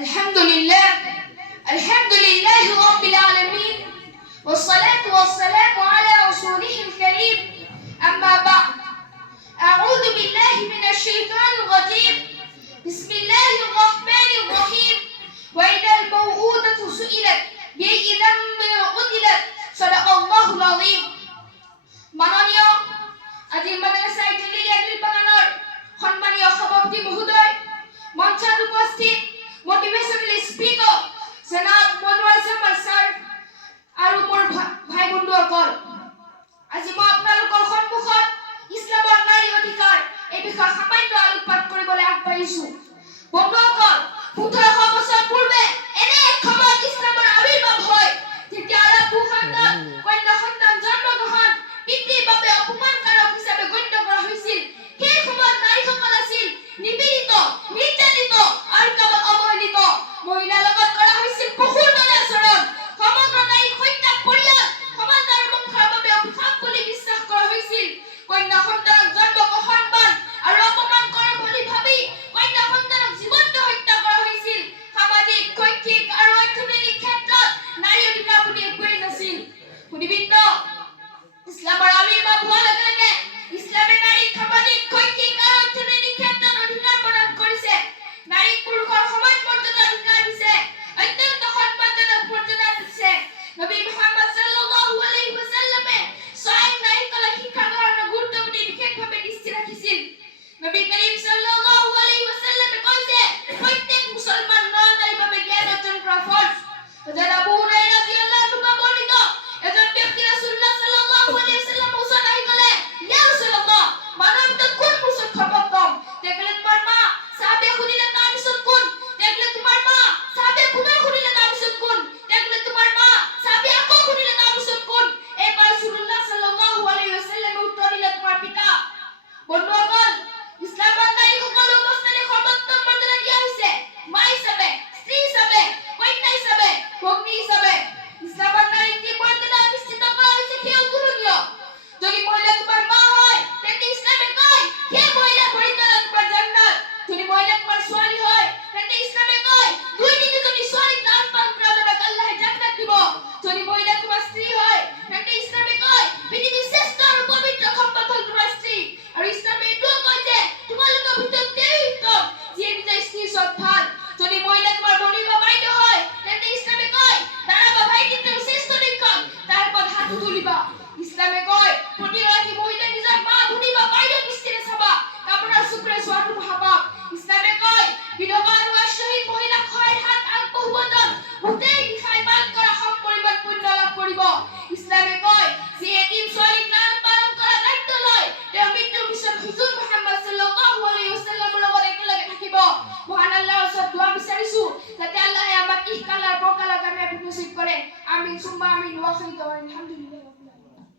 আলহামদুলিল্লাহ আলহামদুলিল্লাহি রাব্বিল আলামিন والصلاة والسلام على رسوله الكريم أما بعد أعوذ بالله من الشيطان الرجيم بسم الله الرحمن الرحيم وإذا الموءودة سئلت بأي ذنب قتلت صدق الله العظيم মাননীয় আজিৰ মাদ্ৰাসা ইটালী বাগানৰ সন্মানীয় সভাপতি মহোদয় মঞ্চত উপস্থিত মোটিভেশনাল স্পিকাৰ জনাব মনোৱাৰ জামান স্যাৰ আৰু মোৰ ভাই বন্ধুসকল আজি মই আপোনালোকৰ সন্মুখত ইছলামৰ নাৰী অধিকাৰ এই বিষয়ে সামান্য আলোকপাত কৰিবলৈ আগবাঢ়িছো বন্ধুসকল ১৫০০ বছৰ পূৰ্বে এনে এক সময়ত ইছলামৰ আবিৰ্ভাৱ হয় তেতিয়া আৰব ভূখণ্ডত কন্যা সন্তান জন্মগ্ৰহণ পিতৃৰ বাবে অপমানকাৰক হিচাপে গণ্য কৰা হৈছিল সেই সময়ত নাৰীসকল আছিল নিপীড়িত নিৰ্যাতিত আৰু কেৱল অৱহেলিত মহিলাৰ লগত কৰা হৈছিল পশুৰ দৰে আচৰণ সমগ্ৰ নাৰী হত্যা পৰিয়াল সমাজ আৰু বংশৰ বাবে অভিশাপ বুলি বিশ্বাস কৰা হৈছিল কন্যা সন্তানক জন্ম সন্মান আৰু অপমান কৰা বুলি ভাবি কন্যা সন্তানক জীৱন্ত হত্যা কৰা হৈছিল সামাজিক শৈক্ষিক আৰু অৰ্থনৈতিক ক্ষেত্ৰত নাৰী অধিকাৰ বুলি একোৱেই নাছিল সুধিবৃন্দ ইছলামৰ আবিৰ্ভাৱ হোৱাৰ লগে লগে ইছলামে নাৰীক সামাজিক শৈক্ষিক আৰু অৰ্থনৈতিক ক্ষেত্ৰত অধিকাৰ প্ৰদান কৰিছে নাৰীক পুৰুষৰ সমান মৰ্যাদা অধিকাৰ দিছে অত্যন্ত সন্মানজনক মৰ্যাদা দিছে নবী মুহাম্মদ সাল্লাল্লাহু আলাইহি ওয়াসাল্লামে স্বয়ং নাৰীসকলক শিক্ষা গ্ৰহণৰ গুৰুত্ব প্ৰতি বিশেষভাৱে দৃষ্টি ৰাখিছিল নবী কৰীম সাল্লাল্লাহু আলাইহি ওয়াসাল্লামে কৈছে প্ৰত্যেক মুছলমান নাৰীৰ বাবে জ্ঞান অৰ্জন কৰা ফৰজ হযৰত আবু হুৰায়ৰা ৰাদিয়াল্লাহু আনহু বৰ্ণিত এজন ব্যক্তি ৰাসূলুল্লাহ সাল্লাল্লাহু আলাইহি ওয়াসাল্লাম ওচৰত আহি ক'লে ইয়া ৰাসূলুল্লাহ মানৱত কোন মুছল সৰ্বোত্তম তেকলে তোমাৰ মা সাহাবে সুধিলে তাৰ পিছত কোন তেকলে তোমাৰ মা সাহাবে পুনৰ সুধিলে তাৰ পিছত কোন তেকলে তোমাৰ মা সাহাবে আকৌ সুধিলে তাৰ পিছত কোন এই ৰাসূলুল্লাহ সাল্লাল্লাহু আলাইহি ওয়াসাল্লাম উত্তৰ দিলে তোমাৰ পিতা বন্ধুসকল ইছলামৰ নাৰীসকলৰ অৱস্থানে সৰ্বোত্তম মৰ্যাদা দিয়া হৈছে মা হিচাপে স্ত্ৰী হিচাপে কন্যা হিচাপে ভগ্নী হিচাপে ইছলামৰ নাৰীক যি মৰ্যাদা নিশ্চিত কৰা হৈছে সেই অতুলনীয় যদি মহিলা তোমাৰ মা হয় তেন্তে ইছলামে কয় সেই মহিলা পৰিত্যাগ তোমাৰ জান্নাত যদি মহিলা তোমাৰ ছোৱালী হয় তেন্তে ইছলামে কয় দুই দিনে যদি ছোৱালীক দান পান কৰা যাবে আল্লাহে জান্নাত দিব যদি মহিলা তোমাৰ স্ত্ৰী হয় তেন্তে ইছলামে কয় পৃথিৱীৰ শ্ৰেষ্ঠ আৰু পবিত্ৰ সম্পদ হ'ল তোমাৰ স্ত্ৰী আৰু ইছলামে এইটোও কয় যে তোমালোকৰ ভিতৰত তেওঁ উত্তম যিয়ে নিজৰ স্ত্ৰীৰ ওচৰত ভাল যদি মহিলা তোমাৰ ভনী বা বাইদেউ হয় তেন্তে ইছলামে কয় দাদা বা ভাইটিৰ শ্ৰেষ্ঠ শিক্ষক তাৰ ওপৰত হাত তুলিবা ইছলামে কয় প্ৰতিগৰাকী মহিলা নিজৰ মা ভনী বা বাইদেউ দৃষ্টিৰে চাবা কামনাৰ চকুৰে চোৱাটো মহাপাপ ইছলামে কয় বিধৱা আৰু আশ্ৰয়হীন মহিলাক সহায়ৰ হাত আগবঢ়োৱাজন গোটেই দিশাই পালন কৰা সম পৰিমাণ পুণ্য লাভ কৰিব ইছলামে কয় যে এতিম ছোৱালীক লালন পালন কৰা দায়িত্ব লয় তেওঁ মৃত্যুৰ পিছত হুজুৰ মুহাম্মদ সাল্লাল্লাহু আলাইহি ওয়াসাল্লামৰ লগত একেলগে থাকিব মহান আল্লাহৰ ওচৰত দোৱা বিচাৰিছো যাতে আল্লাহে আমাক ইহকাল আৰু পৰকালৰ কামিয়াবি নসিব কৰে আমিন সুম্মা আমিন ওয়া আখিৰু দাওয়ানা আলহামদুলিল্লাহি